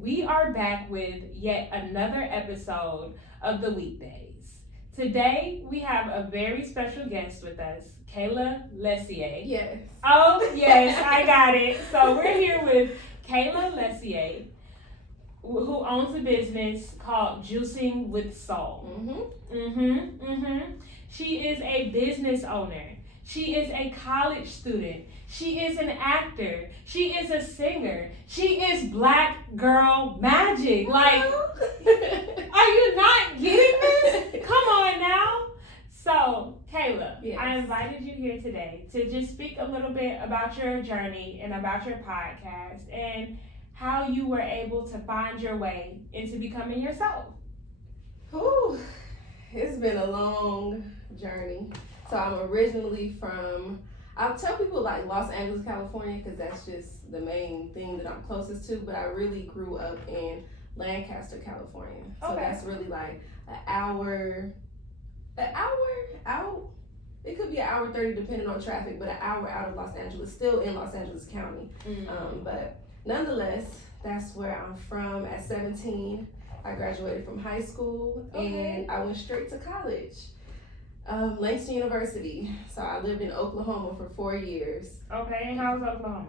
and we are back with yet another episode of the Weak Daze. Today, we have a very special guest with us, Kaila Lessier. Yes. Oh, yes, I got it. So we're here with Kaila Lessier, who owns a business called Juicing with Soul. She is a business owner. She is a college student. She is an actor. She is a singer. She is black girl magic. Like, are you not getting this? Come on now. So, Kaila, yes. I invited you here today to just speak a little bit about your journey and about your podcast and how you were able to find your way into becoming yourself. Whew. It's been a long journey. So I'm originally from, I'll tell people like Los Angeles, California, because that's just the main thing that I'm closest to, but I really grew up in Lancaster, California. So that's really like an hour out. It could be an hour 30 depending on traffic, but an hour out of Los Angeles, still in Los Angeles County. But nonetheless, that's where I'm from. At 17, I graduated from high school and I went straight to college. Langston University. So I lived in Oklahoma for 4 years. Okay, and how was Oklahoma?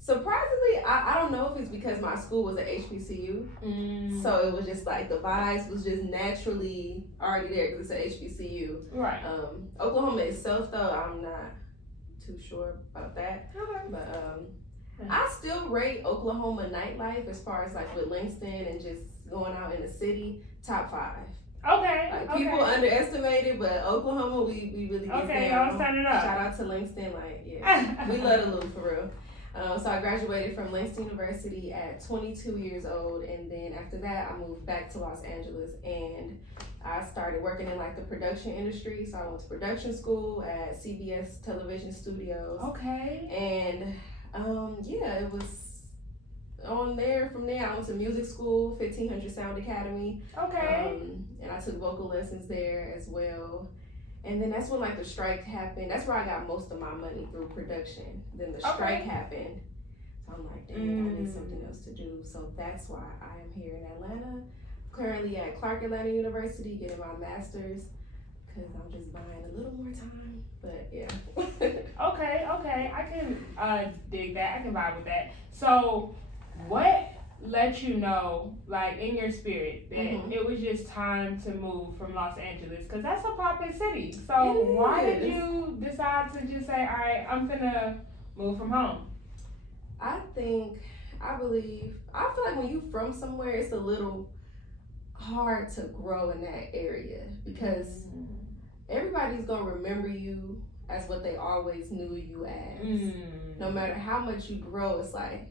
Surprisingly, I don't know if it's because my school was at HBCU. So it was just like the vibes was just naturally already there because it's at HBCU. Right. Oklahoma itself though, I'm not too sure about that. Okay. But I still rate Oklahoma nightlife as far as like with Langston and just going out in the city, top 5. Okay. Like people underestimate it, but Oklahoma, we really get down. Y'all turn it up. Shout out to Langston, like we love the loop for real. So I graduated from Langston University at 22 years old, and then after that, I moved back to Los Angeles, and I started working in like the production industry. So I went to production school at CBS Television Studios. Okay. And it was. From there, I went to music school, 1500 Sound Academy. Okay. And I took vocal lessons there as well. And then that's when like the strike happened. That's where I got most of my money through production. Then the strike happened. So I'm like, dang, I need something else to do. So that's why I am here in Atlanta. Currently at Clark Atlanta University, getting my master's. Because I'm just buying a little more time. But yeah. Okay. I can dig that. I can vibe with that. So, what let you know, like in your spirit, that it was just time to move from Los Angeles? Because that's a poppin' city. So why did you decide to just say, all right, I'm gonna move from home? I feel like when you from somewhere, it's a little hard to grow in that area because everybody's gonna remember you as what they always knew you as. No matter how much you grow, it's like,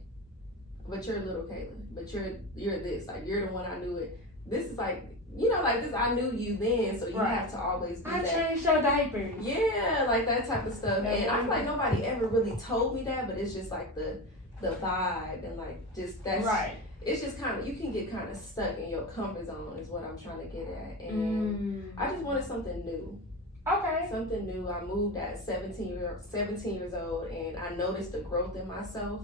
but you're little Kaila, but you're this, like you're the one I knew it. This is like, like this, I knew you then, so you have to always be I that. changed your diapers. Yeah, like that type of stuff. And I feel like nobody ever really told me that, but it's just like the vibe and like just that's right. It's just kind of, you can get kind of stuck in your comfort zone is what I'm trying to get at. And I just wanted something new. Okay. Something new. I moved at 17 years old, and I noticed the growth in myself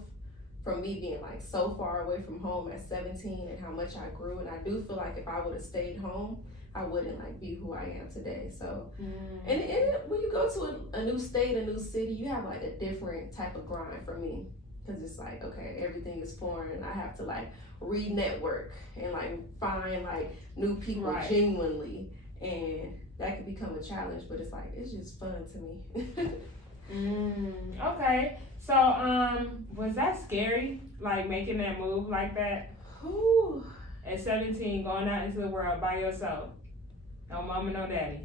from me being like so far away from home at 17 and how much I grew. And I do feel like if I would have stayed home, I wouldn't like be who I am today. So, and when you go to a new state, a new city, you have like a different type of grind for me. Cause it's like, okay, everything is foreign and I have to like re-network and like find like new people genuinely. And that could become a challenge, but it's like, it's just fun to me. Okay. So, was that scary? Like making that move like that? Ooh. At 17, going out into the world by yourself. No mama, no daddy.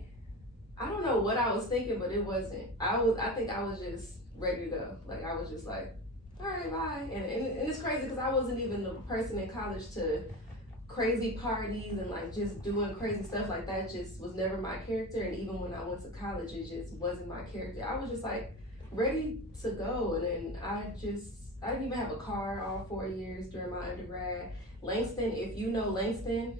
I don't know what I was thinking, but it wasn't. I think I was just ready to go. Like I was just like, all right, bye. And it's crazy because I wasn't even the person in college to crazy parties and like just doing crazy stuff like that. Just was never my character. And even when I went to college, it just wasn't my character. I was just like ready to go. And then I didn't even have a car all 4 years during my undergrad. Langston, if you know Langston,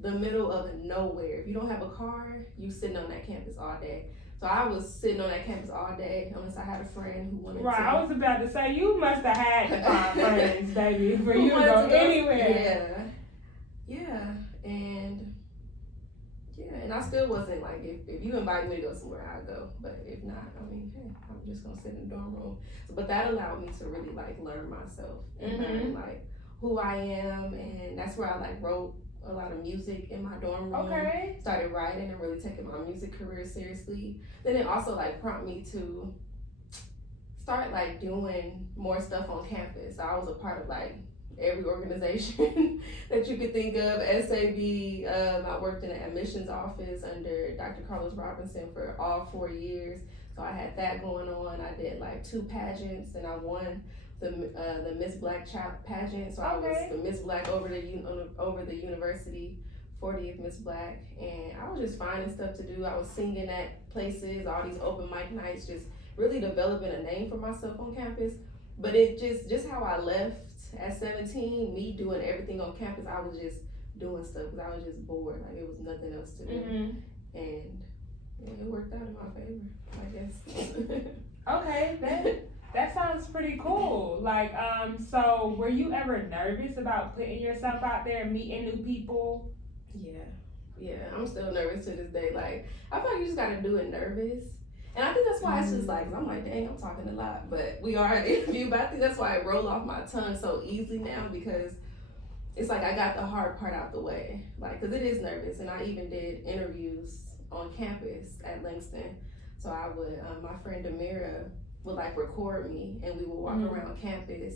the middle of nowhere. If you don't have a car, you sitting on that campus all day. So I was sitting on that campus all day unless I had a friend who wanted to. Right, I was about to say, you must have had to find friends, baby, for you to go anywhere. and I still wasn't like, if you invite me to go somewhere, I'll go. But if not, I mean, hey, I'm just gonna sit in the dorm room. But that allowed me to really like learn myself and learn like who I am, and that's where I like wrote a lot of music in my dorm room. Okay. Started writing and really taking my music career seriously. Then it also like prompted me to start like doing more stuff on campus. So I was a part of like every organization that you could think of. SAB, I worked in the admissions office under Dr. Carlos Robinson for all 4 years. So I had that going on. I did like 2 pageants, and I won the Miss Black Child pageant. So I was the Miss Black over the university, 40th Miss Black, and I was just finding stuff to do. I was singing at places, all these open mic nights, just really developing a name for myself on campus. But it just how I left at 17, me doing everything on campus, I was just doing stuff because I was just bored. Like, it was nothing else to do. And yeah, it worked out in my favor, I guess. Okay, that sounds pretty cool. Like, so were you ever nervous about putting yourself out there and meeting new people? Yeah, I'm still nervous to this day. Like, I feel like you just gotta do it nervous. And I think that's why it's just like, I'm like, dang, I'm talking a lot, but we are an interview. But I think that's why it roll off my tongue so easily now, because it's like I got the hard part out the way. Like, because it is nervous. And I even did interviews on campus at Langston. So I would, my friend Amira would like record me, and we would walk around campus.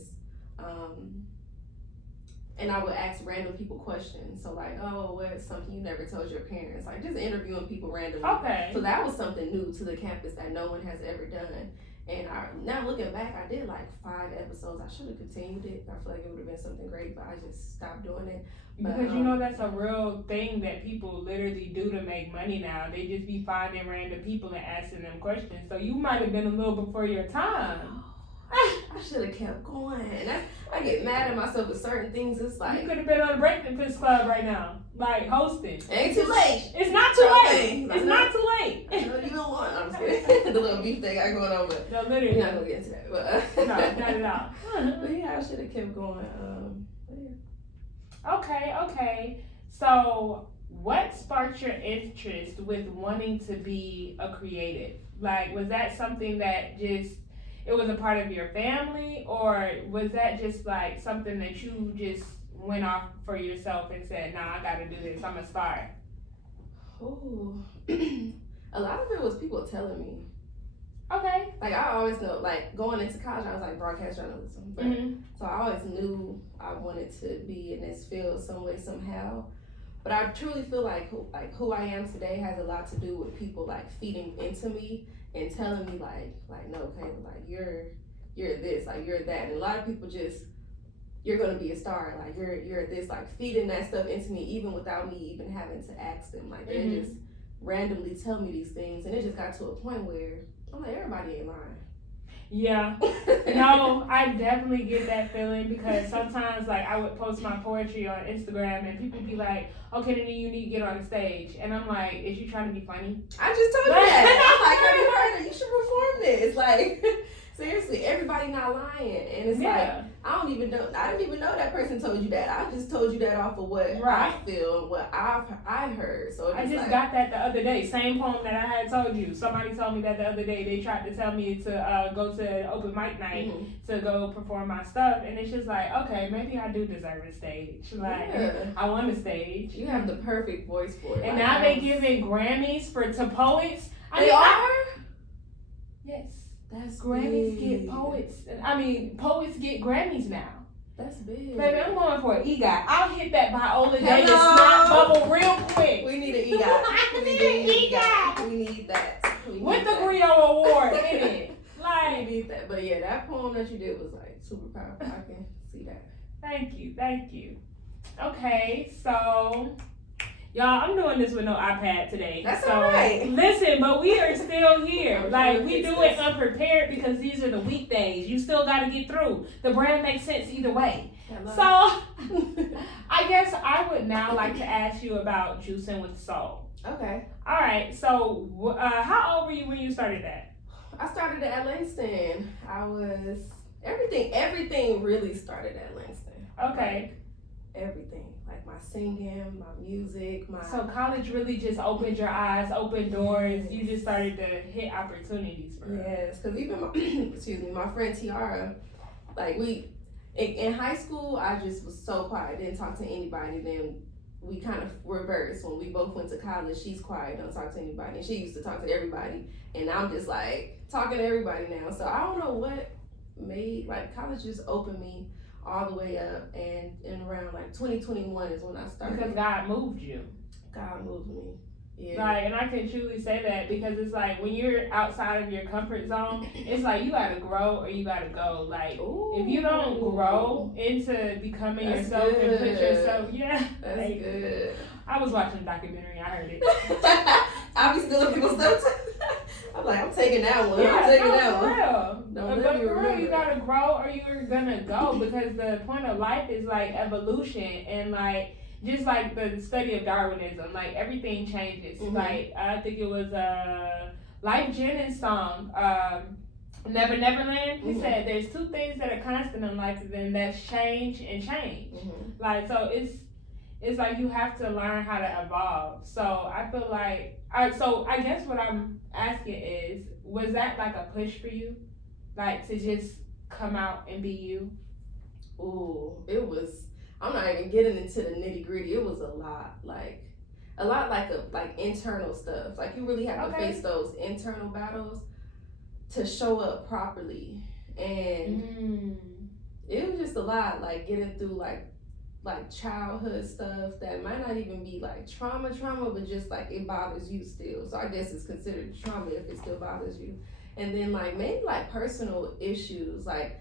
And I would ask random people questions. So like, oh, what's something you never told your parents? Like, just interviewing people randomly. Okay. So that was something new to the campus that no one has ever done. And now looking back, I did like 5 episodes. I should have continued it. I feel like it would have been something great, but I just stopped doing it. But, because you know that's a real thing that people literally do to make money now. They just be finding random people and asking them questions. So you might have been a little before your time. I should have kept going. And I get mad at myself with certain things. It's like, you could have been on the Breakfast Club right now, like hosting. Ain't too late. It's not too late. It's not too late. I know you don't want. I'm just kidding. The little beef they got going on, but no, literally. We're not gonna get into that. But no, not at all. But yeah, I should have kept going. Okay. So, what sparked your interest with wanting to be a creative? Like, was that something that just it was a part of your family, or was that just like something that you just went off for yourself and said, nah, I gotta do this, I'm gonna start? Oh, a lot of it was people telling me. Okay. Like, I always know, like, going into college, I was like broadcast journalism. But, so I always knew I wanted to be in this field some way, somehow. But I truly feel like who I am today has a lot to do with people like feeding into me and telling me like no, Kaila, like you're this, like you're that. And a lot of people just, you're gonna be a star, like you're this, like feeding that stuff into me even without me even having to ask them. Like they just randomly tell me these things, and it just got to a point where I'm like, everybody ain't lying. Yeah. No, I definitely get that feeling, because sometimes like I would post my poetry on Instagram and people be like, okay, then you need to get on the stage. And I'm like, is you trying to be funny? I just told you that. I'm like, have you heard it? You should perform this. Like, seriously, everybody not lying. And it's like, I didn't even know that person told you that. I just told you that off of what I feel, what I heard. So I just got that the other day. Same poem that I had told you. Somebody told me that the other day. They tried to tell me to go to an open mic night to go perform my stuff, and it's just like, okay, maybe I do deserve a stage. Like, I want a stage. You have the perfect voice for it. And now they giving Grammys to poets. They are? Yes. That's Grammys big. get poets. Poets get Grammys now. That's big. Baby, I'm going for an EGOT. I'll hit that Viola Davis snot bubble real quick. We need an EGOT. We need an EGOT. We need that. With the Griot Award in it. Like, we need that. But yeah, that poem that you did was like super powerful. I can see that. Thank you. Okay, so y'all, I'm doing this with no iPad today. That's so, all right. Listen, but we are still here. Like, we do it unprepared because these are the weekdays. You still got to get through. The brand makes sense either way. So, I guess I would now like to ask you about Juicing with Soul. Okay. All right. So, how old were you when you started that? I started at Langston. I was everything really started at Langston. Okay. everything, like my singing, my music, my. So college really just opened your eyes, opened doors. You just started to hit opportunities for her. Yes, because even my friend Tiara, like in high school, I just was so quiet, didn't talk to anybody. Then we kind of reversed when we both went to college. She's quiet, don't talk to anybody, and she used to talk to everybody, and I'm just like talking to everybody now. So I don't know what made, like, college just opened me all the way up, and around like 2021 is when I started. Because God moved you. God moved me. Yeah. Like, and I can truly say that because it's like when you're outside of your comfort zone, it's like you gotta grow or you gotta go. Like, Ooh. If you don't grow into becoming That's yourself good. and put yourself, That's like, good. I was watching a documentary, I heard it. I be stealing people's stuff too. I'm like, I'm taking that one. Yeah, I'm taking that for one. real. Don't But let me for real, remember. you gotta grow or you're gonna go because the point of life is like evolution and like just like the study of Darwinism, like everything changes. Mm-hmm. Like I think it was Life Jennings' song, Never Neverland. He Mm-hmm. said there's two things that are constant in life, and that's change and change. Mm-hmm. Like so it's like you have to learn how to evolve. So I feel like so I guess what I'm asking is, was that like a push for you, like to just come out and be you? Ooh, it was. I'm not even getting into the nitty gritty. It was a lot like internal stuff. Like you really have to face those internal battles to show up properly, and it was just a lot. Like getting through like childhood stuff that might not even be like trauma, but just like it bothers you still. So I guess it's considered trauma if it still bothers you. And then like maybe like personal issues, like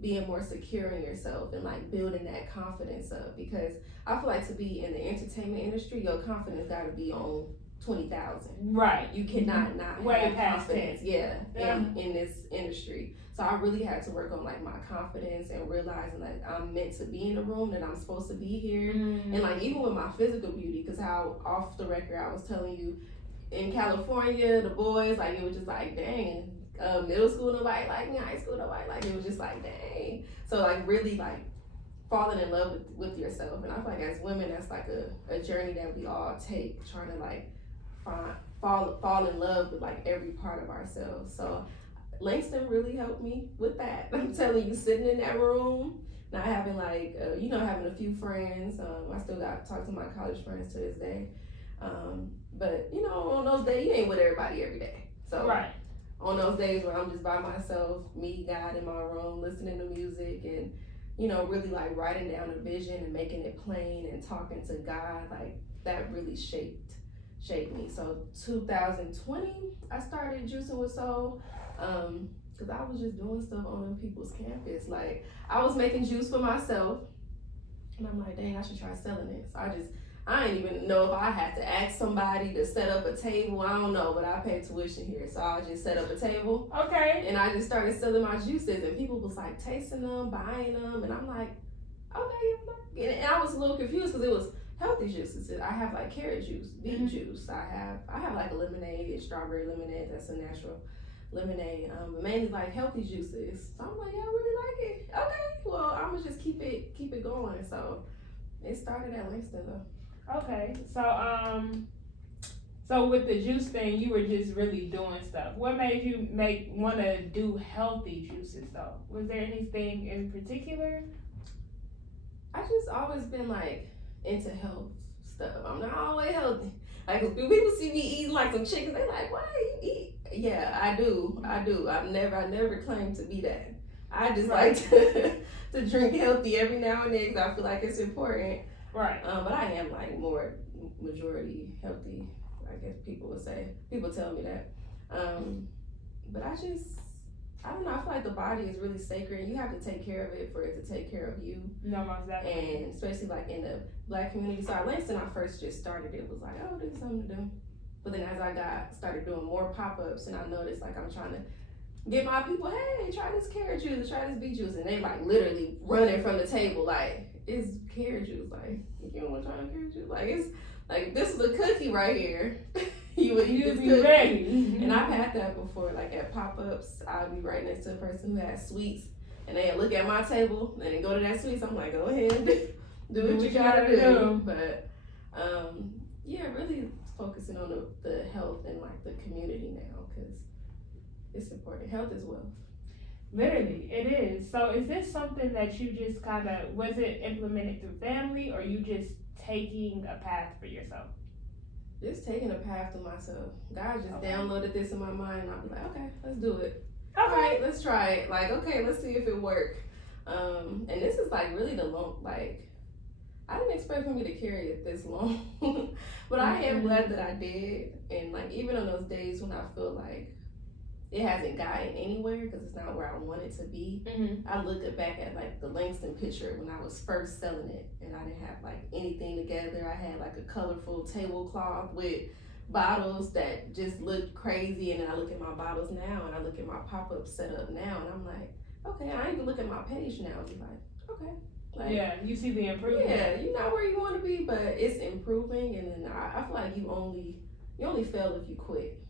being more secure in yourself and like building that confidence up, because I feel like to be in the entertainment industry, your confidence got to be on 20,000. Right. You cannot not Way have past confidence. 10. Yeah. In this industry. So I really had to work on like my confidence and realizing that I'm meant to be in the room, that I'm supposed to be here. And like even with my physical beauty, because how off the record I was telling you, in California, the boys, like it was just like, dang, middle school nobody like me, high school nobody like me. It was just like, dang. So like really like falling in love with yourself. And I feel like as women, that's like a journey that we all take, trying to like fall in love with like every part of ourselves. So Langston really helped me with that. I'm telling you, sitting in that room, not having like having a few friends. I still got to talk to my college friends to this day. But on those days, you ain't with everybody every day. So right. On those days where I'm just by myself, me, God in my room, listening to music and really like writing down a vision and making it plain and talking to God, like that really shaped me. So 2020, I started Juicing with Soul, because I was just doing stuff on people's campus. Like I was making juice for myself, and I'm like, dang, I should try selling it. So I didn't even know if I had to ask somebody to set up a table. I don't know, but I paid tuition here, so I just set up a table. Okay. And I just started selling my juices, and people was like tasting them, buying them, and I'm like, okay. And I was a little confused because it was healthy juices. I have like carrot juice, beet juice. I have like a lemonade, strawberry lemonade. That's a natural lemonade. But mainly like healthy juices. So I'm like, yeah, I really like it. Okay, well, I'm gonna just keep it going. So it started at Langston though. Okay, so with the juice thing, you were just really doing stuff. What made you want to do healthy juices though? Was there anything in particular? I just always been like into health stuff. I'm not always healthy. Like when people see me eating like some chicken, they like, "Why you eat?" Yeah, I do. I never claimed to be that. I just like to drink healthy every now and then because I feel like it's important. Right. But I am like more majority healthy, I guess people would say. People tell me that. But I don't know. I feel like the body is really sacred. You have to take care of it for it to take care of you. No, most definitely. And especially like in the Black community. So at Langston, I first just started, it was like, oh, this is something to do. But then as I started doing more pop-ups, and I noticed like I'm trying to get my people, hey, try this carrot juice, try this beet juice, and they like literally running from the table like, it's carrot juice. Like, you don't want to try no carrot juice? Like, it's like, this is a cookie right here. You would eat this cookie. Ready. And I've had that before. Like at pop-ups, I'll be right next to a person who has sweets, and they look at my table and they go to that sweets. I'm like, go ahead. do what you gotta do. But yeah, really focusing on the health and like the community now, because it's important. Health is wealth. Literally, it is. So is this something that you just kind of, was it implemented through family, or you just taking a path for yourself? Just taking a path to myself. God just downloaded this in my mind, and I'll be like, okay, let's do it. Okay. All right, let's try it. Like, okay, let's see if it works. And this is like really the long, like, I didn't expect for me to carry it this long, but I am glad that I did. And like, even on those days when I feel like it hasn't gotten anywhere because it's not where I want it to be, I look back at like the Langston picture when I was first selling it, and I didn't have like anything together. I had like a colorful tablecloth with bottles that just looked crazy, and then I look at my bottles now, and I look at my pop-up setup now, and I'm like, okay, I even look at my page now and be like, okay. Like, yeah, you see the improvement. Yeah, you're not where you want to be, but it's improving, and then I feel like you only fail if you quit.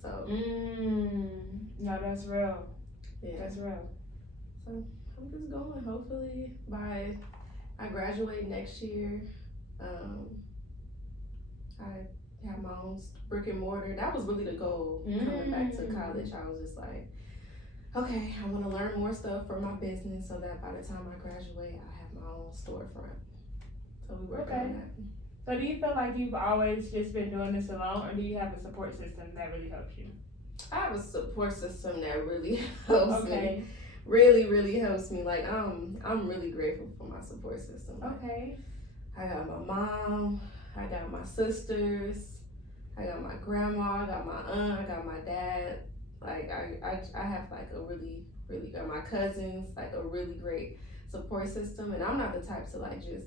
So no, that's real. Yeah, that's real. So I'm just going. Hopefully by I graduate next year, I have my own brick and mortar. That was really the goal coming back to college. I was just like, okay, I want to learn more stuff for my business so that by the time I graduate, I have my own storefront. So we work on that. So do you feel like you've always just been doing this alone, or do you have a support system that really helps you? I have a support system that really helps me. Really, really helps me. Like I'm really grateful for my support system. Okay. I got my mom, I got my sisters, I got my grandma, I got my aunt, I got my dad. Like I have like a really, really good, my cousins, like a really great support system. And I'm not the type to like just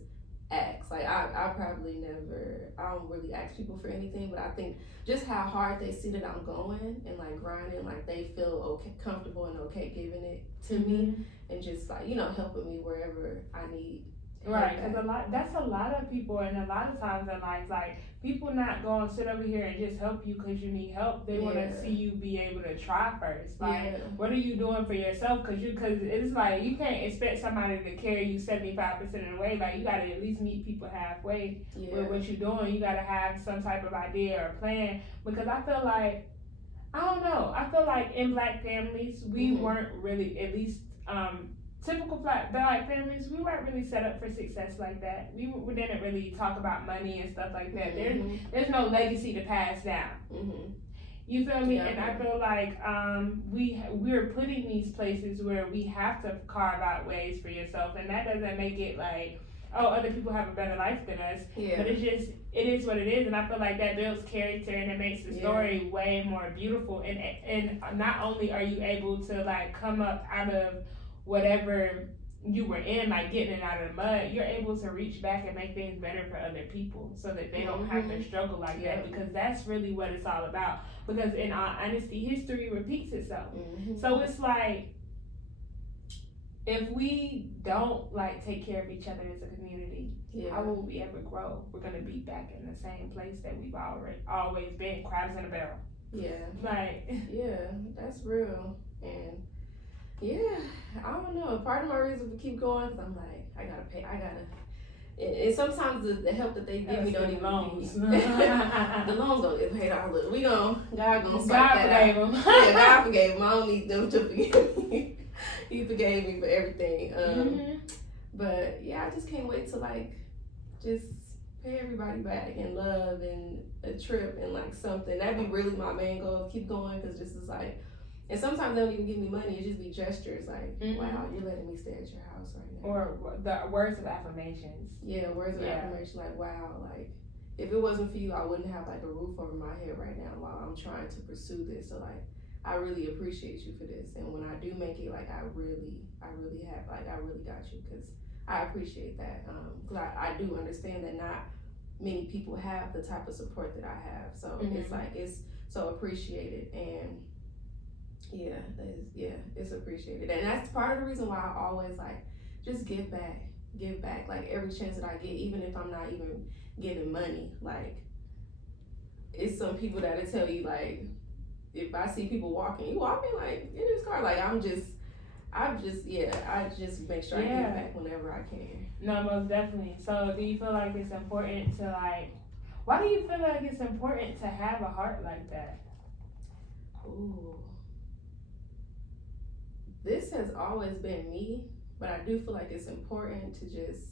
ask. Like I probably never, I don't really ask people for anything, but I think just how hard they see that I'm going and like grinding, like they feel okay, comfortable and okay giving it to me, and just like, you know, helping me wherever I need. Right, because that's a lot of people, and a lot of times in life, like, people not going to sit over here and just help you because you need help. They want to see you be able to try first. Like, what are you doing for yourself? Because it's like, you can't expect somebody to carry you 75% of the way. Like, you got to at least meet people halfway with what you're doing. You got to have some type of idea or plan. Because I feel like, I don't know, I feel like in Black families, we weren't really, at least, typical Black families, we weren't really set up for success like that. We didn't really talk about money and stuff like that. There's no legacy to pass down. You feel me? And I feel like we're putting these places where we have to carve out ways for yourself, and that doesn't make it like, oh, other people have a better life than us. But it's just, it is what it is, and I feel like that builds character and it makes the story way more beautiful. And not only are you able to like come up out of whatever you were in, like getting it out of the mud, you're able to reach back and make things better for other people so that they don't have to struggle like that, because that's really what it's all about. Because in all honesty, history repeats itself. So it's like, if we don't like take care of each other as a community, how will we ever grow? We're gonna be back in the same place that we've always been, crabs in a barrel. That's real. And I don't know. Part of my reason to keep going is I'm like, I gotta pay. And sometimes the help that they give me don't even loans. The loans don't get paid off. Look, God gonna sort that out. God forgave him. I don't need them to forgive me. He forgave me for everything. But I just can't wait to like just pay everybody back and love and a trip and like something. That'd be really my main goal. Keep going, because this is like. And sometimes they don't even give me money. It just be gestures like, wow, you're letting me stay at your house right now. Or the words of affirmations. Words of affirmation, like, wow, like, if it wasn't for you, I wouldn't have like a roof over my head right now while I'm trying to pursue this. So like, I really appreciate you for this. And when I do make it, like, I really have, like, I really got you, because I appreciate that. Because I do understand that not many people have the type of support that I have. So it's like, it's so appreciated. And it's appreciated. And that's part of the reason why I always like just give back like every chance that I get, even if I'm not even giving money. Like, it's some people that'll tell you, like, if I see people walking, you walking like in this car, like I'm just I just make sure I give back whenever I can. No, most definitely. So do you feel like it's important to why do you feel like it's important to have a heart like that? Ooh. This has always been me, but I do feel like it's important to just,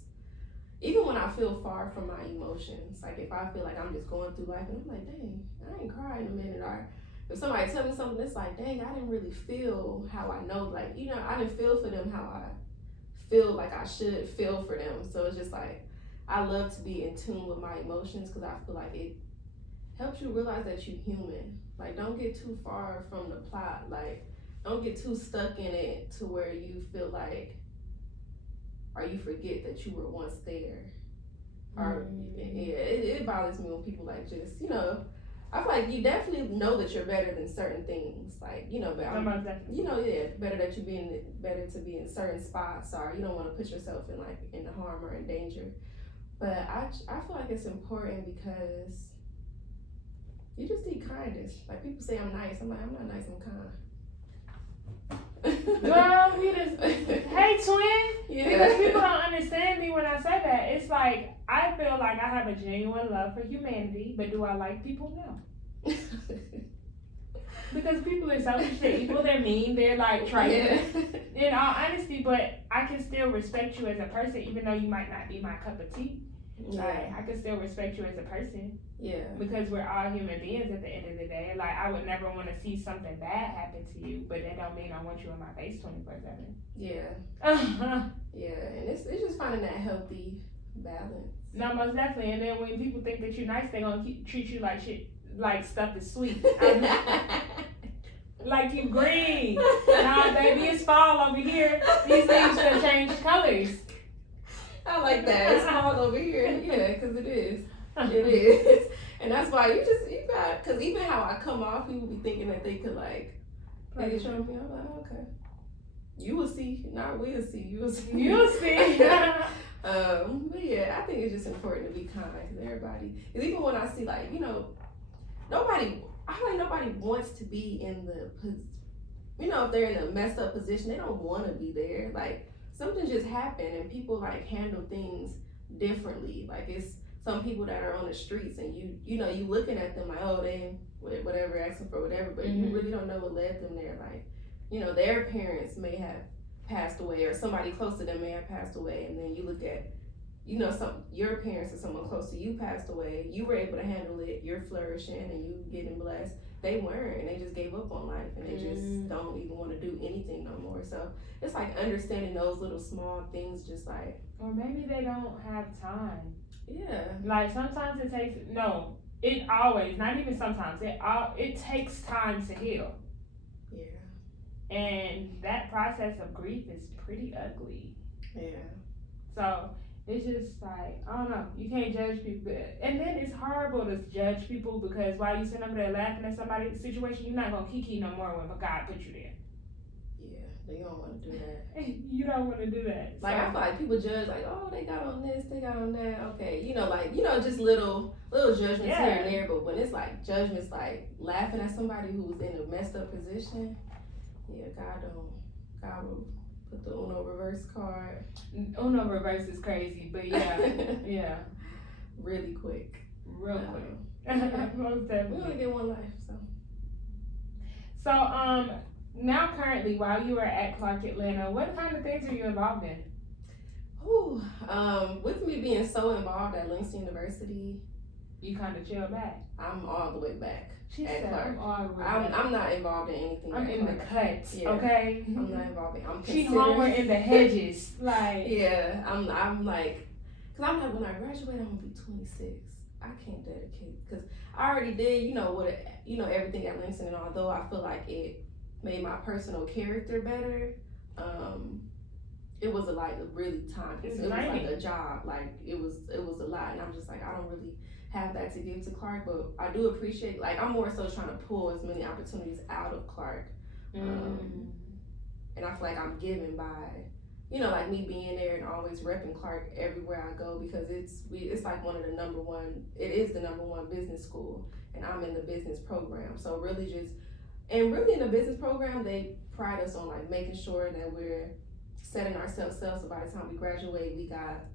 even when I feel far from my emotions, like if I feel like I'm just going through life and I'm like, dang, I ain't cried in a minute, or if somebody tell me something that's like, dang, I didn't really feel how I know, like, I didn't feel for them how I feel like I should feel for them. So it's just like, I love to be in tune with my emotions because I feel like it helps you realize that you're human. Like, don't get too far from the plot. Like, don't get too stuck in it to where you feel like, or you forget that you were once there. Or it bothers me when people like just, I feel like you definitely know that you're better than certain things. Like, but better that better to be in certain spots, or you don't want to put yourself in harm or in danger. But I feel like it's important because you just need kindness. Like, people say I'm nice. I'm like, I'm not nice, I'm kind. Girl, hey twin. Yeah. Because people don't understand me when I say that. It's like, I feel like I have a genuine love for humanity, but do I like people? No. Because people are selfish, they're evil, they're mean, they're like trite. In all honesty, but I can still respect you as a person, even though you might not be my cup of tea. Like, I can still respect you as a person. Yeah. Because we're all human beings at the end of the day. Like, I would never want to see something bad happen to you, but that don't mean I want you in my face 24/7. Yeah. Yeah, and it's just finding that healthy balance. No, most definitely. And then when people think that you're nice, they're gonna treat you like shit, like stuff is sweet. Like you green. Nah, baby, it's fall over here. These things should change colors. I like that. It's fall over here. Yeah, because it is. It is. And that's why you got, because even how I come off, people be thinking that they could take a show me. I'm like, oh, okay. You will see. Not we'll see. You will see. You'll see. But yeah, I think it's just important to be kind to everybody. Because even when I see I feel like nobody wants to be in if they're in a messed up position, they don't want to be there. Like, something just happened and people handle things differently. Like, it's some people that are on the streets and you looking at them like, oh, they whatever, asking for whatever, but you really don't know what led them there. Like, their parents may have passed away, or somebody close to them may have passed away, and then you look at your parents or someone close to you passed away, you were able to handle it, you're flourishing and you getting blessed. They weren't, and they just gave up on life, and they just don't even want to do anything no more. So it's like understanding those little small things, just like, or maybe they don't have time. Yeah. Like, sometimes it takes, it always, not even sometimes, it takes time to heal. Yeah. And that process of grief is pretty ugly. Yeah. So it's just like, I don't know, you can't judge people. And then it's horrible to judge people because while you sitting over there laughing at somebody's situation, you're not going to kiki no more when God put you there. Yeah, they don't want to do that. You don't want to do that. Like, I feel like people judge, like, oh, they got on this, they got on that. Okay, just little judgments here and there. But when it's like judgments, like laughing at somebody who's in a messed up position, yeah, God will put the Uno reverse card. Uno reverse is crazy, but yeah. Really quick. Real quick. Most definitely. We only get one life, so. So, now currently, while you are at Clark Atlanta, what kind of things are you involved in? With me being so involved at Langston University, you kind of chill back. I'm all the way back. She said Clark. I'm not involved in anything. I'm in the cuts, okay? I'm not involved in. She homer in the hedges, like. Yeah, I'm like, cause I'm like, when I graduate, I'm gonna be 26. I can't dedicate, cause I already did, everything at Langston, and although I feel like it made my personal character better, it was really time. It was like a job, like it was a lot, and I'm just like, I don't really have that to give to Clark, but I do appreciate, I'm more so trying to pull as many opportunities out of Clark. And I feel like I'm given by, me being there and always repping Clark everywhere I go, because it's like it is the number one business school, and I'm in the business program. So really just And really in the business program, they pride us on like making sure that we're setting ourselves up so by the time we graduate, we got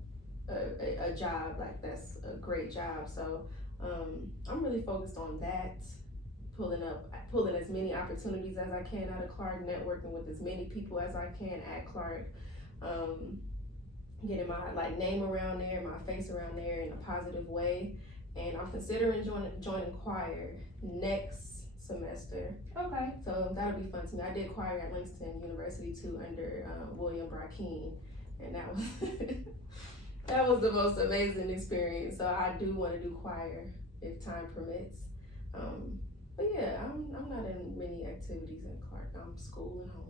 a job, like that's a great job. So I'm really focused on that, pulling as many opportunities as I can out of Clark, networking with as many people as I can at Clark, getting my like name around there, my face around there in a positive way. And I'm considering joining choir next semester. Okay. So that'll be fun to me. I did choir at Langston University too under William Brackeen, and that was that was the most amazing experience. So I do want to do choir if time permits. But yeah, I'm not in many activities in Clark. I'm school and home.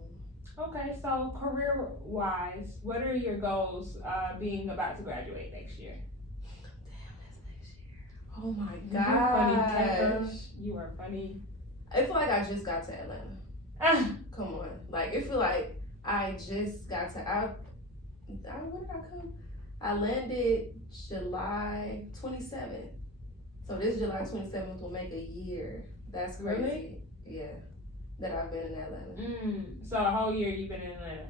Okay, so career-wise, what are your goals being about to graduate next year? Damn, that's next year. Oh my Gosh. gosh. You are funny. I feel like I just got to Atlanta. Come on. Like, it feel like I just got to, when did I come? I landed July 27th. So this July 27th will make a year. That's crazy. Really? Yeah. That I've been in Atlanta. So a whole year you've been in Atlanta?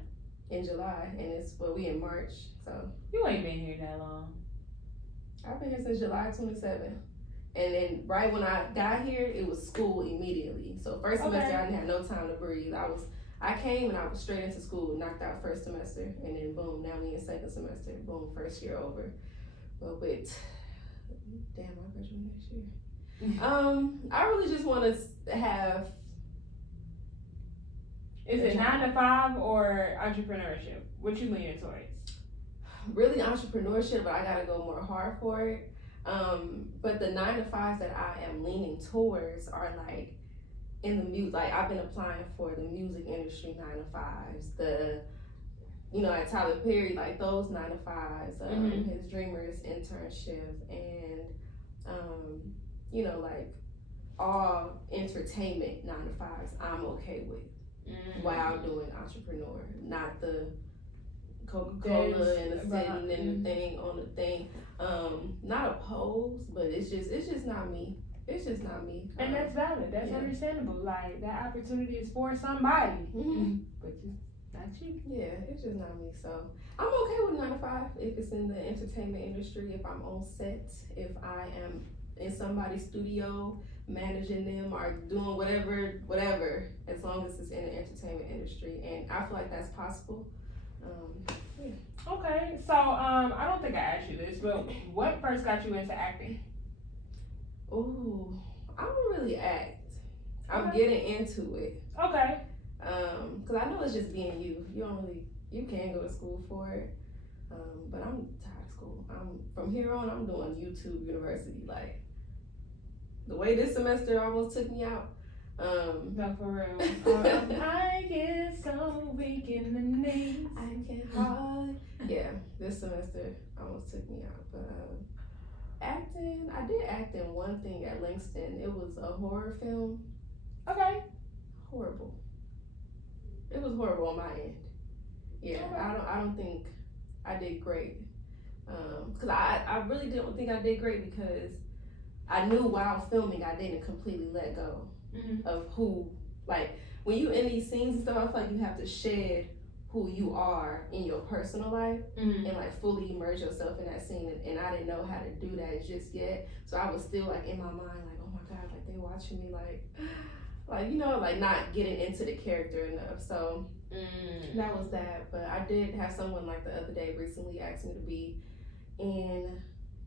In July, and we in March, so. You ain't been here that long. I've been here since July 27th. And then right when I got here, it was school immediately. So first semester, I didn't have no time to breathe. I came and I was straight into school, knocked out first semester, and then boom, now we in second semester. Boom, first year over. But damn, I graduate next year. I really just want to have. Is it 9 to 5 or entrepreneurship? What you leaning towards? Really entrepreneurship, but I gotta go more hard for it. But the 9 to 5s that I am leaning towards are like in the music. Like I've been applying for the music industry 9 to 5s. At Tyler Perry, like those 9 to 5s. His Dreamers internship, and like all entertainment 9 to 5s. I'm okay with. While doing entrepreneur, not the Coca-Cola and the sitting and the thing on the thing. Not opposed, but it's just not me. It's just not me. And that's valid. That's understandable. Like that opportunity is for somebody, but just not you. Yeah, it's just not me. So I'm okay with 9 to 5 if it's in the entertainment industry. If I'm on set, if I am in somebody's studio, managing them or doing whatever, as long as it's in the entertainment industry, and I feel like that's possible. Yeah. Okay, so I don't think I asked you this, but what first got you into acting? Ooh, I don't really act. I'm getting into it. Okay. Cause I know it's just being you. You can go to school for it. But I'm tired of school. From here on, I'm doing YouTube University. Like the way this semester almost took me out. No, for real. I get so weak in the knees. I get hard. Yeah, this semester almost took me out. But acting, I did act in one thing at Langston. It was a horror film. Okay. Horrible. It was horrible on my end. Yeah, okay. I don't think I did great. Cause I really didn't think I did great because I knew while filming I didn't completely let go of who, like when you in these scenes and stuff, I feel like you have to shed who you are in your personal life and like fully immerse yourself in that scene, and I didn't know how to do that just yet. So I was still like in my mind like, oh my god, like they watching me, like like not getting into the character enough. So that was that. But I did have someone like the other day recently ask me to be in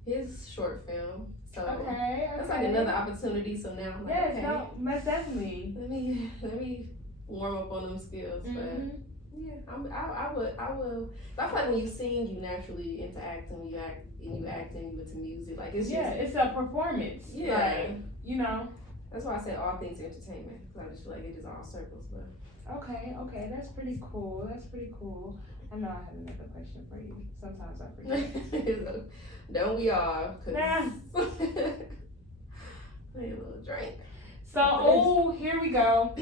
his short film. So that's like another opportunity. So now I'm like, yes, no, most definitely. Let me warm up on them skills. But yeah, I will. I feel like when you sing, you naturally into acting. When you act, and you into music. Like it's it's a performance. Yeah, like, That's why I say all things entertainment, because I just feel like it is all circles. But okay, that's pretty cool. I know I have another question for you. Sometimes I forget. Don't we all? I need a little drink. So, here we go.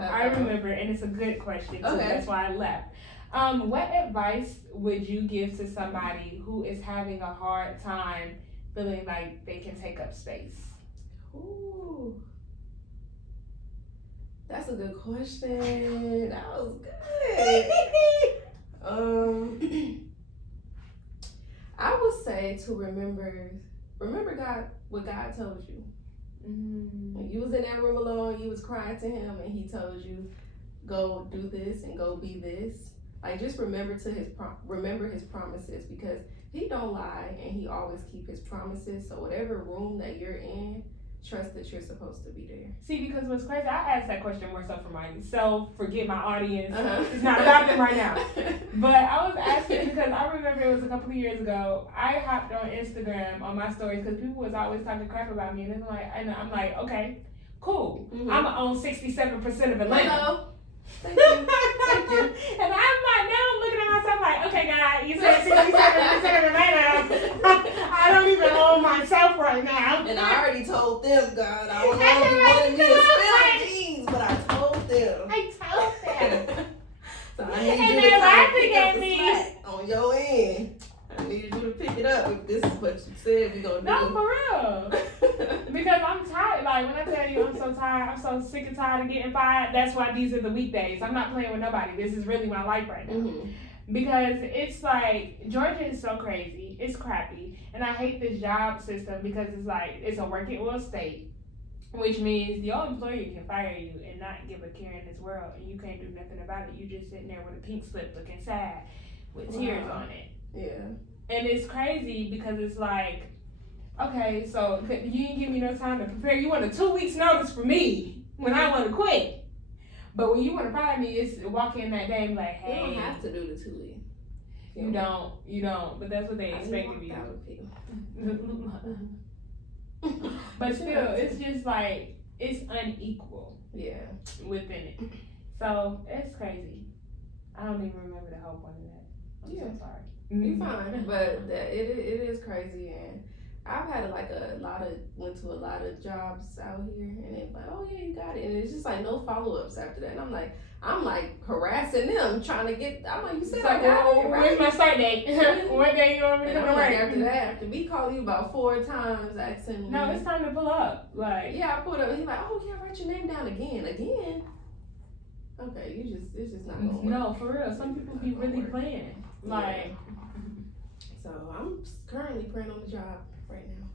I remember, and it's a good question, so that's why I left. What advice would you give to somebody who is having a hard time feeling like they can take up space? Ooh. That's a good question. That was good. I would say to remember God, what God told you. When you was in that room alone, you was crying to him and he told you, go do this and go be this. Like, just remember his promises, because he don't lie and he always keep his promises. So whatever room that you're in, trust that you're supposed to be there. See, because what's crazy, I asked that question more so for myself, forget my audience. It's not about them right now. But I was asking because I remember it was a couple of years ago. I hopped on Instagram on my stories because people was always talking crap about me, and I'm like, okay, cool. I'm gonna own 67% of Atlanta. Hello. Thank you. Thank you. And I'm like, now I'm looking at myself like, okay, God, you said 67% of Atlanta. I don't even own myself right now. And I already told them, God, I don't know if you wanted me to spill things, but I told them. So I need you to laughing pick up at the me slack on your end. I needed you to pick it up if this is what you said we're gonna do. No, for real. Because I'm tired. Like, when I tell you I'm so tired, I'm so sick and tired of getting fired. That's why these are the weekdays. I'm not playing with nobody. This is really my life right now. Because it's like, Georgia is so crazy. It's crappy. And I hate this job system because it's like, it's a work at will state. Which means your employer can fire you and not give a care in this world. And you can't do nothing about it. You just sitting there with a pink slip looking sad with tears on it. Yeah. And it's crazy because it's like, okay, so you didn't give me no time to prepare. You want a 2 weeks notice for me when I want to quit. But when you want to fire me, it's walk in that day and be like, hey. You don't have to do the 2 weeks. You don't. But that's what they expect of you. But still, it's just like, it's unequal. Yeah. Within it. So, it's crazy. I don't even remember the whole point of that. I'm so sorry. You're fine, but it is crazy, and I've had went to a lot of jobs out here, and it's like, oh yeah, you got it, and it's just like no follow-ups after that, and I'm like harassing them, trying to get, I'm like, you said I got it, right? Where's my start date? What day you want me to come to work? After that, after me calling you about 4 times, asking no, it's time to pull up, like. Yeah, I pulled up, and he's like, oh yeah, write your name down again. Okay, it's just not gonna work. No, for real, some people be really playing, like. So I'm currently praying on the job right now,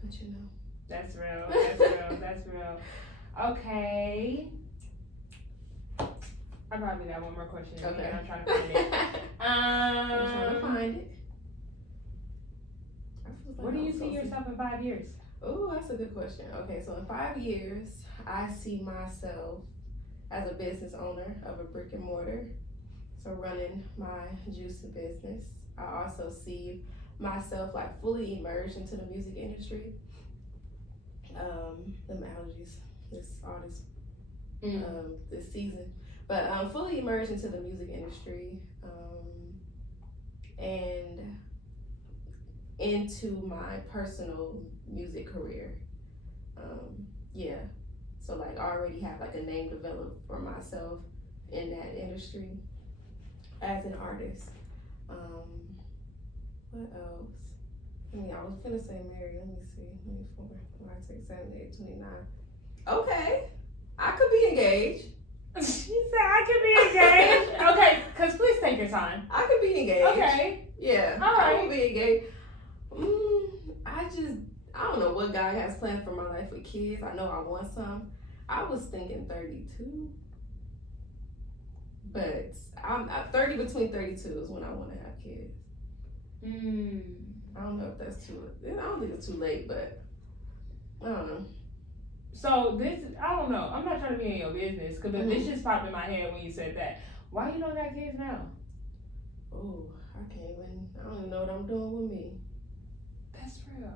but you know. That's real. Okay. I probably got one more question. Okay. I'm trying to find it. I'm trying to find it. Where do you see yourself in 5 years? Oh, that's a good question. Okay, so in 5 years, I see myself as a business owner of a brick and mortar. So running my juicing business. I also see myself like fully immersed into the music industry. Them allergies, this season, but I'm fully immersed into the music industry, and into my personal music career. So like I already have like a name developed for myself in that industry as an artist. What else? I was gonna say married. Let me see. 24, 26, 28, 29. Okay. I could be engaged. She said I could be engaged. Okay, because please take your time. I could be engaged. Okay. Yeah. All right. I could be engaged. I don't know what God has planned for my life with kids. I know I want some. I was thinking 32. But I'm 30, between 32 is when I want to have kids. I don't know if that's I don't think it's too late, but I don't know. So I don't know. I'm not trying to be in your business, because this just popped in my head when you said that. Why you don't got kids now? Oh, I don't even know what I'm doing with me. That's real.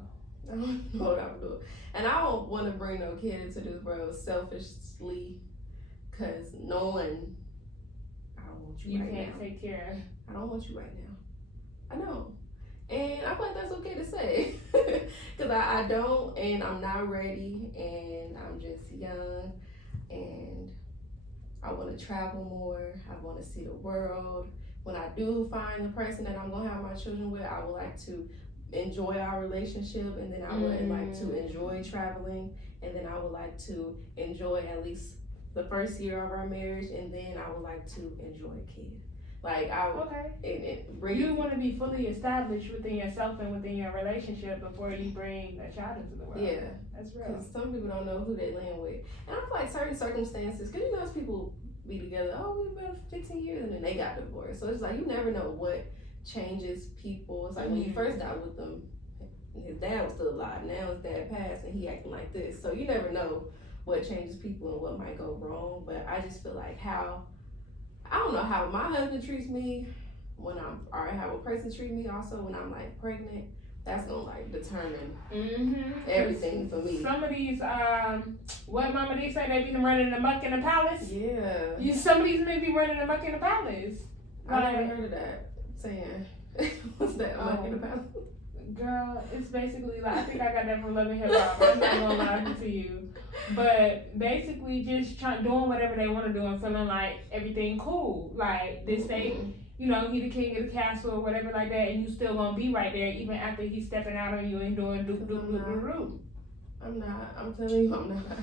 I don't know what I'm doing. And I don't want to bring no kid into this world selfishly, because knowing I don't want you right now. You can't take care of. I don't want you right now. I know. And I feel like that's okay to say. Because I don't, and I'm not ready, and I'm just young, and I want to travel more. I want to see the world. When I do find the person that I'm going to have my children with, I would like to enjoy our relationship, and then I would like to enjoy traveling, and then I would like to enjoy at least the first year of our marriage, and then I would like to enjoy a kid. Like You want to be fully established within yourself and within your relationship before you bring a child into the world. Yeah, that's real. Because some people don't know who they land with, and I feel like certain circumstances, because as people be together, we've been 15 years, and then they got divorced. So it's like you never know what changes people. It's like when you first got with them, his dad was still alive. Now his dad passed, and he acting like this. So you never know what changes people and what might go wrong. But I just feel like I don't know how my husband treats me when or how a person treats me also when I'm like pregnant. That's gonna like determine everything for me. Some of these, what Mama D say, they be running amok in the palace. Yeah. Some of these may be running amok in the palace. I never heard of that saying. What's that? Amok in the palace. Girl, it's basically like, I think I got that from Love and Hip Hop. I'm not gonna lie to you. But basically just doing whatever they want to do and feeling like everything cool. Like this thing, he the king of the castle or whatever like that, and you still gonna be right there even after he's stepping out on you and doing do. I'm not. I'm telling you, I'm not.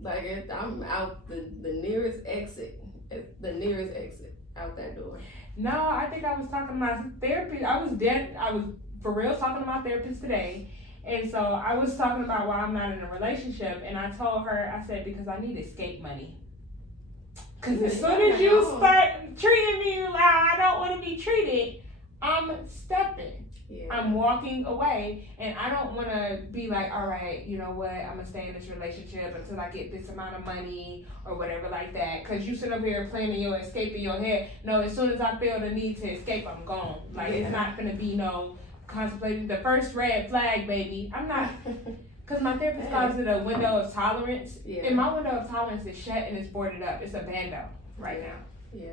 Like I'm out the nearest exit. The nearest exit out that door. No, I think I was talking to my therapist. I was for real talking to my therapist today. And so I was talking about why I'm not in a relationship, and I told her, I said, because I need escape money. Because as soon as you start treating me like I don't want to be treated, I'm stepping. Yeah. I'm walking away, and I don't want to be like, all right, you know what, I'm going to stay in this relationship until I get this amount of money or whatever like that. Because you sit over here planning your escape in your head. No, as soon as I feel the need to escape, I'm gone. Like, it's not going to be no contemplating the first red flag, baby. I'm not, because my therapist calls it a window of tolerance. Yeah. And my window of tolerance is shut and it's boarded up. It's a bando right now. Yeah.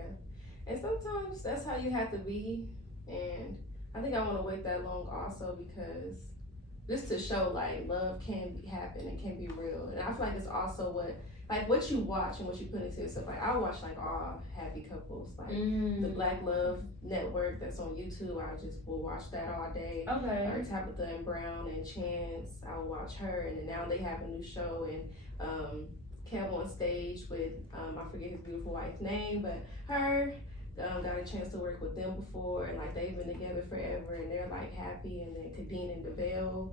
And sometimes that's how you have to be. And I think I want to wait that long also because just to show like love can happen and can be real. And I feel like it's also what you watch and what you put into yourself. Like I watch like all happy couples, like the Black Love Network that's on YouTube. I just will watch that all day. Okay. Or Tabitha and Brown and Chance. I'll watch her, and then now they have a new show and Kev on Stage with I forget his beautiful wife's name, but her. Got a chance to work with them before, and like they've been together forever, and they're like happy. And then Kadeen and DeVale,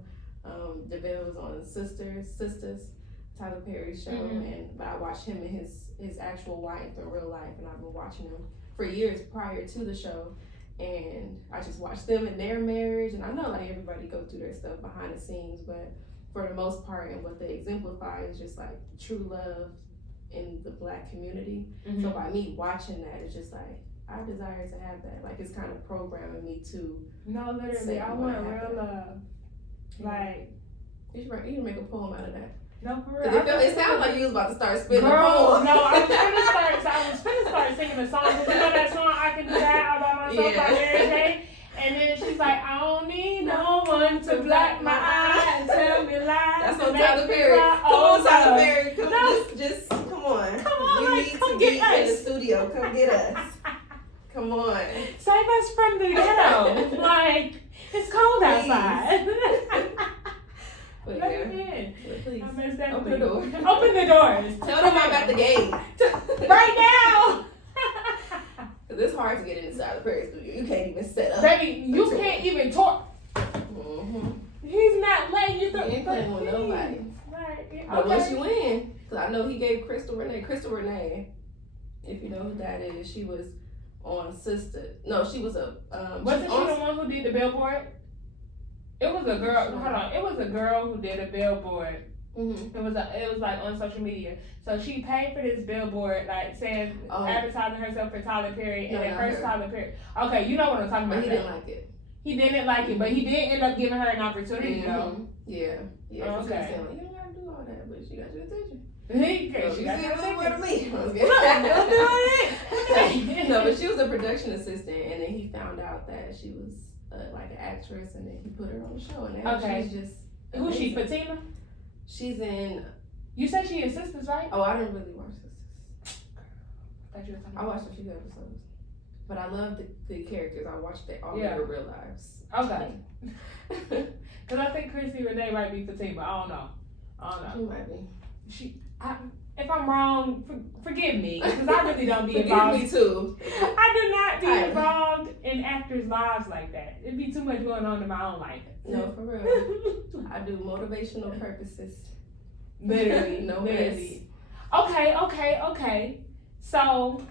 DeVale is on Sisters, Tyler Perry's show, but I watched him and his actual wife in real life, and I've been watching them for years prior to the show, and I just watched them in their marriage, and I know like everybody goes through their stuff behind the scenes, but for the most part, and what they exemplify is just like true love in the Black community. So by me watching that, it's just like I desire to have that. Like it's kind of programming me to. No, literally, I want real love. Like you should make a poem out of that. No, for real. It sounds like you was about to start spitting a poem. No, I was finna start singing the song. You know that song, I Can Do That All By Myself by Mary J? And then she's like, I don't need no one to black my eye and tell me lies. That's on Tyler Perry. Come on, Tyler Perry. Just come on. Come on, you need to be in the studio. Come get us. Come on. Save us from the ghetto. Like, it's cold outside. Let me in. Please. Open the door. Open the doors. Tell them I'm at the gate. Right now. Because it's hard to get inside the Perry studio. You can't even set up. Baby, you can't even talk. He's not letting you ain't playing with nobody. Like, but once you in, because I know he gave Crystal Renee, if you know who that is, she was on Sister. No, she was a. Wasn't she the one who did the billboard? It was a girl. Hold on. It was a girl who did a billboard. It was like on social media. So she paid for this billboard, like saying advertising herself for Tyler Perry, and then first Tyler Perry. Okay, you know what I'm talking about. But he didn't like it. He didn't like it, but he did end up giving her an opportunity though. Yeah. Okay. He said, you don't gotta do all that, but she got your attention. She got your attention. Me. No, but she was a production assistant, and then he found out that she was like an actress, and then he put her on the show, and now she's just. Who's she? Fatima? She's in. You said she in Sisters, right? Oh, I didn't really watch Sisters. I watched a few episodes, but I love the characters. I watched all their real lives. Okay. Because I think Chrissy Renee might be Fatima. I don't know. She might be. if I'm wrong, forgive me, because I really don't be involved. Forgive me too. I do not be involved in actors' lives like that. It'd be too much going on in my own life. No, for real. I do motivational purposes. Literally, no literally. Okay. So,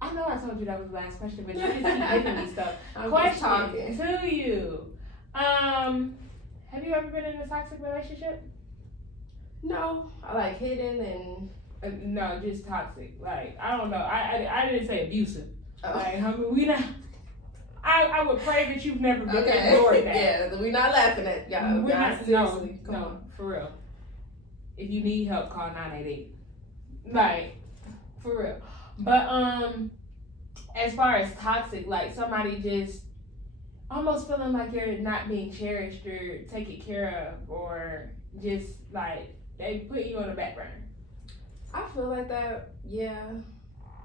I know I told you that was the last question, but you just keep giving me stuff. Question to you. Have you ever been in a toxic relationship? No, I like hidden and no, just toxic. Like, I don't know. I didn't say abusive. Oh. Like, I mean, we not. I would pray that you've never been ignored that. Yeah, we're not laughing at y'all. We're not. Seriously. No, for real. If you need help, call 988. Like, for real. But as far as toxic, like somebody just almost feeling like you're not being cherished or taken care of, or just like they put you on the back burner. I feel like that, yeah.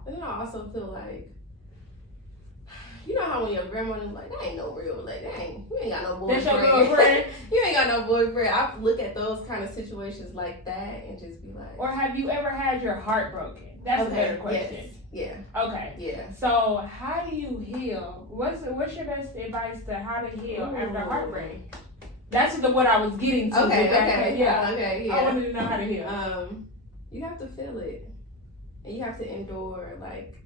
And then I also feel like, you know how when your grandmother's like, that ain't no real, like, you ain't got no boyfriend. That's your girlfriend. You ain't got no boyfriend. I look at those kind of situations like that and just be like. Or have you ever had your heart broken? That's a better question. Yes. Yeah. Okay. Yeah. So how do you heal? What's your best advice to how to heal after heartbreak? That's what I was getting to. Okay. Yeah. I wanted to know how to heal. You have to feel it. And you have to endure, like,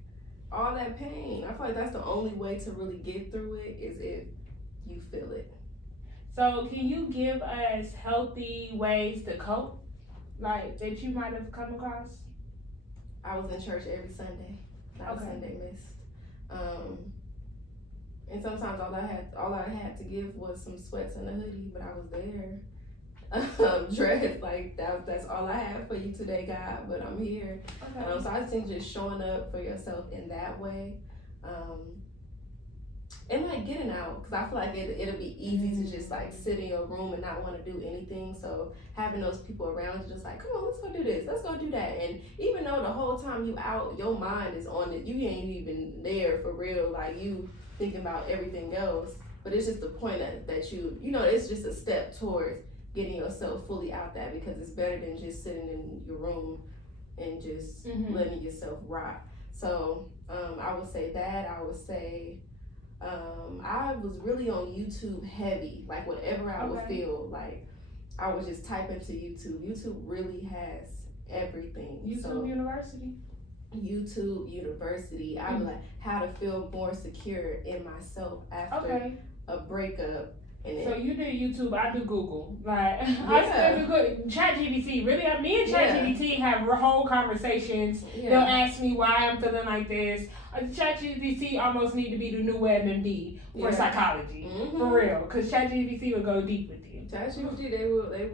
all that pain. I feel like that's the only way to really get through it is if you feel it. So can you give us healthy ways to cope, like that you might have come across? I was in church every Sunday. Not a Sunday missed. And sometimes all I had to give was some sweats and a hoodie, but I was there. Dressed like that's all I have for you today, God, but I'm here. Okay. So I think just showing up for yourself in that way, and like getting out, because I feel like it'll be easy to just like sit in your room and not want to do anything. So having those people around you, just like, come on, let's go do this, let's go do that. And even though the whole time you out, your mind is on it, you ain't even there for real, like you thinking about everything else. But it's just the point that you know, it's just a step towards getting yourself fully out there, because it's better than just sitting in your room and just letting yourself rot. So I would say that. I would say I was really on YouTube heavy. Like whatever I would feel, like I would just type into YouTube. YouTube really has everything. YouTube University. I was like, how to feel more secure in myself after a breakup. So you do YouTube, I do Google. Like I still do Google. ChatGPT, really, me and ChatGPT have whole conversations. They'll ask me why I'm feeling like this. ChatGPT almost need to be the new WebMD for psychology, for real, because ChatGPT will go deep with you. ChatGPT, they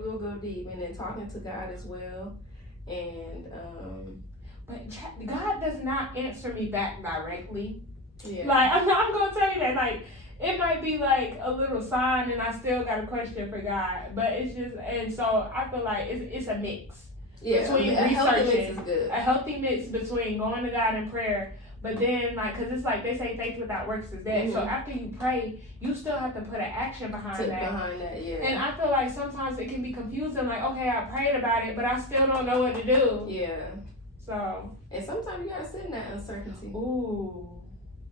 will go deep, and then talking to God as well, and but God does not answer me back directly. Yeah. Like I'm gonna tell you that, like. It might be like a little sign, and I still got a question for God, but it's just, and so I feel like it's a mix between a healthy mix is good. A healthy mix between going to God in prayer, but then like, cause it's like they say faith without works is dead. So after you pray, you still have to put an action behind that. And I feel like sometimes it can be confusing. Like, okay, I prayed about it, but I still don't know what to do. Yeah. So. And sometimes you gotta sit in that uncertainty. Ooh.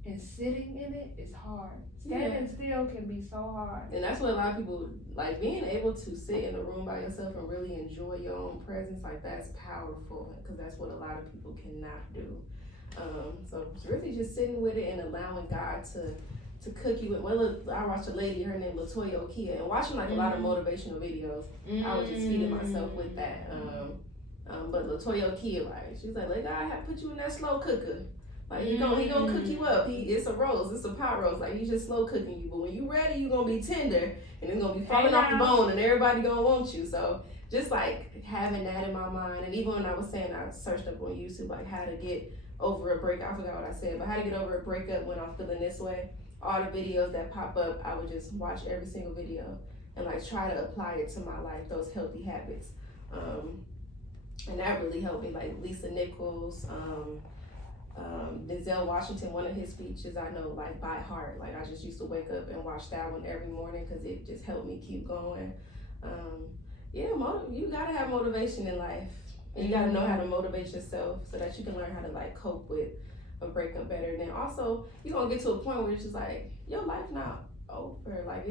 And sitting in it is hard. Standing still can be so hard. And that's what a lot of people, like being able to sit in a room by yourself and really enjoy your own presence, like that's powerful, because that's what a lot of people cannot do. So it's really just sitting with it and allowing God to cook you. Well, look, I watched a lady, her name Latoya Okia, and watching like a lot of motivational videos, I was just feeding myself with that. But Latoya Okia, like, she's like God had put you in that slow cooker. Like he gonna cook you up. It's a roast, it's a pot roast. Like he's just slow cooking you. But when you ready, you gonna be tender, and it's gonna be falling off the bone, and everybody gonna want you. So just like having that in my mind, and even when I was saying I searched up on YouTube like how to get over a breakup. I forgot what I said, but how to get over a breakup when I'm feeling this way. All the videos that pop up, I would just watch every single video and like try to apply it to my life. Those healthy habits, and that really helped me. Like Lisa Nichols. Denzel Washington, one of his speeches I know like by heart. Like I just used to wake up and watch that one every morning because it just helped me keep going. You gotta have motivation in life. And you gotta know how to motivate yourself so that you can learn how to like cope with a breakup better. And then also you're gonna get to a point where it's just like your life not over. Like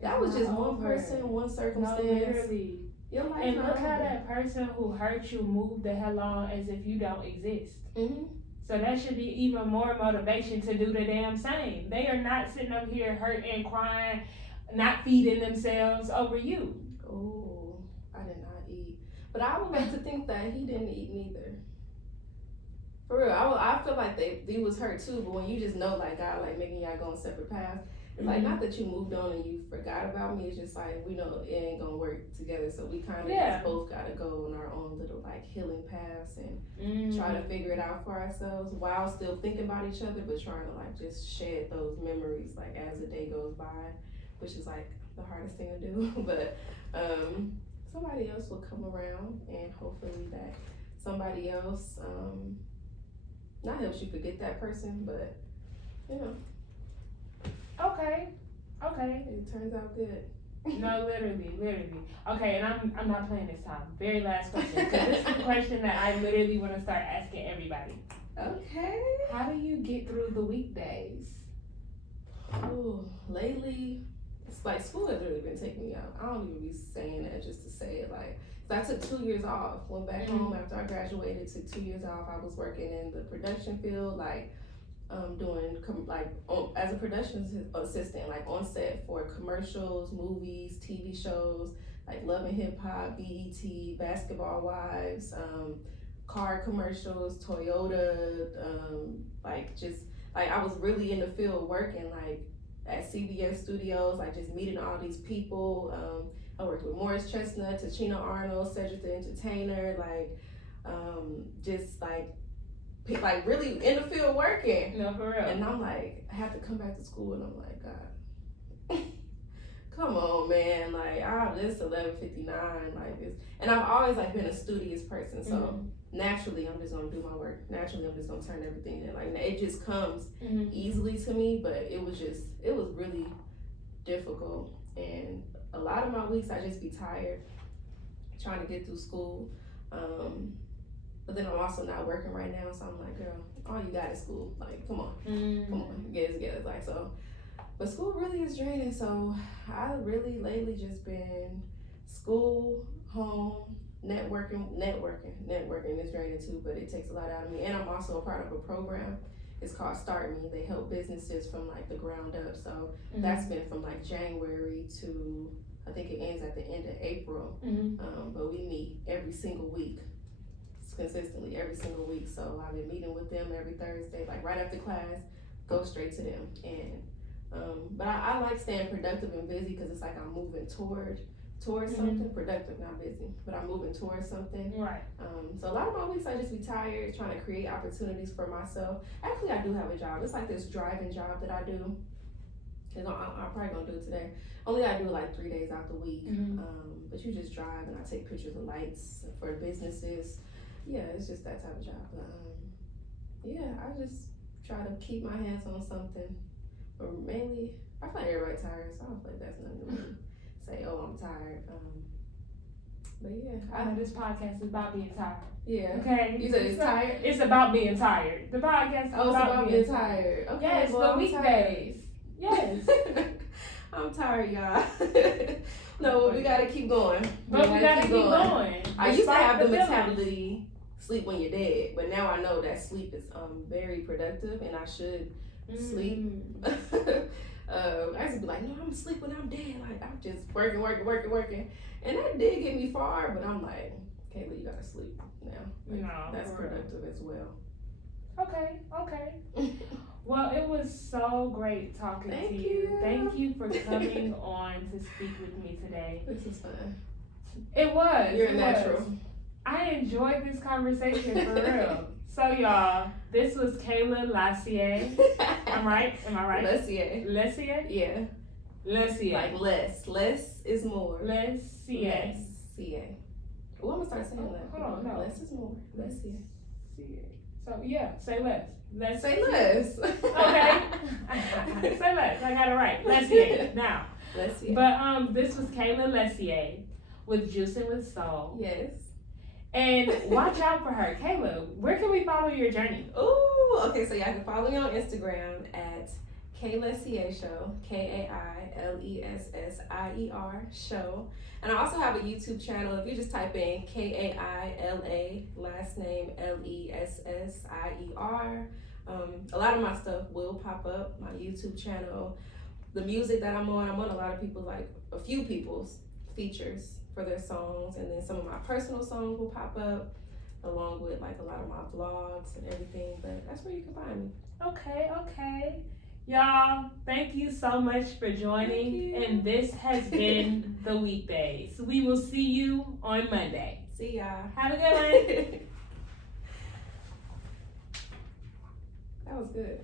that was just one person, one circumstance. No, literally. Your life and not look over. how that person who hurt you moved the hell on as if you don't exist. Mm-hmm. So that should be even more motivation to do the damn same. They are not sitting up here hurting, crying, not feeding themselves over you. Oh, I did not eat. But I would like to think that he didn't eat neither. For real, I feel like they was hurt too, but when you just know like God like making y'all go on separate paths, it's like not that you moved on and you forgot about me, it's just like we know it ain't gonna work together, so we kind of just both gotta go on our own little like healing paths and try to figure it out for ourselves while still thinking about each other, but trying to like just shed those memories like as the day goes by, which is like the hardest thing to do. But somebody else will come around, and hopefully that somebody else not helps you forget that person, but you know. Okay. It turns out good. No, literally. Okay, and I'm not playing this time. Very last question. So this is the question that I literally want to start asking everybody. Okay. How do you get through the weekdays? Oh, lately, it's like school has really been taking me out. I don't even be saying that just to say it. Like, so I took 2 years off. Went back home after I graduated. Took 2 years off. I was working in the production field, like doing as a production assistant, like on set for commercials, movies, TV shows, like Love and Hip Hop, BET, Basketball Wives, car commercials, Toyota, I was really in the field working like at CBS Studios, like just meeting all these people. I worked with Morris Chestnut, Tachina Arnold, Cedric the Entertainer, just like really in the field working. No, for real. And I'm like, I have to come back to school, and I'm like, God, come on, man. Like, this 11:59, like this. And I've always like been a studious person, so naturally I'm just gonna do my work. Naturally, I'm just gonna turn everything in. Like, it just comes easily to me, but it was really difficult. And a lot of my weeks I just be tired trying to get through school. But then I'm also not working right now, so I'm like, girl, all you got is school. Like, come on, get it together. Like, so, but school really is draining. So I really lately just been school, home, networking is draining too, but it takes a lot out of me. And I'm also a part of a program. It's called Start Me. They help businesses from like the ground up. So that's been from like January to, I think it ends at the end of April. But we meet every single week. Consistently every single week, so I've been meeting with them every Thursday, like right after class, go straight to them. And but I like staying productive and busy because it's like I'm moving towards something. Productive, not busy, but I'm moving towards something. Right. So a lot of my weeks I just be tired trying to create opportunities for myself. Actually, I do have a job. It's like this driving job that I do. And I'm probably gonna do it today. Only I do it like 3 days out the week. But you just drive, and I take pictures of lights for businesses. Yeah, it's just that type of job. But yeah, I just try to keep my hands on something. But mainly, I feel like everybody's tired, so I don't feel like that's nothing to really say, oh, I'm tired. But yeah. This podcast is about being tired. Yeah. Okay. You said it's tired? It's about being tired. The podcast is about being tired. Okay, yes, well, the weekdays. Yes. I'm tired, y'all. No, we gotta keep going. But we gotta keep going. I used to have the mentality, sleep when you're dead, but now I know that sleep is very productive, and I should sleep. I used to be like, no, I'm gonna sleep when I'm dead. Like, I'm just working, and that did get me far. But I'm like, Kaila, you gotta sleep now. Like, no, that's productive as well. Okay. Well, it was so great talking to you. Thank you for coming on to speak with me today. This is fun. It was. You're a natural. I enjoyed this conversation for real. So y'all, this was Kaila Lessier. Am I right? Lessier. Lessier? Yeah. Lessier. Like less. Less is more. Lessier. Lessier. Oh, I'm gonna start saying that. Hold on, no. Less is more. Lessier. So yeah, say less. Say less. Okay. Say less. I got it right. Lessier. Now. Lessier. But this was Kaila Lessier with Juicing with Soul. Yes. And watch out for her. Kaila, where can we follow your journey? Ooh, okay, so y'all can follow me on Instagram at Kaila Lessier Show, KAILESSIER Show. And I also have a YouTube channel. If you just type in KAILA, last name LESSIER, a lot of my stuff will pop up, my YouTube channel. The music that I'm on a lot of people, like a few people's features for their songs, and then some of my personal songs will pop up along with like a lot of my vlogs and everything, but that's where you can find me. Okay. Y'all, thank you so much for joining, and this has been the Weak Daze. We will see you on Monday. See y'all. Have a good one. That was good.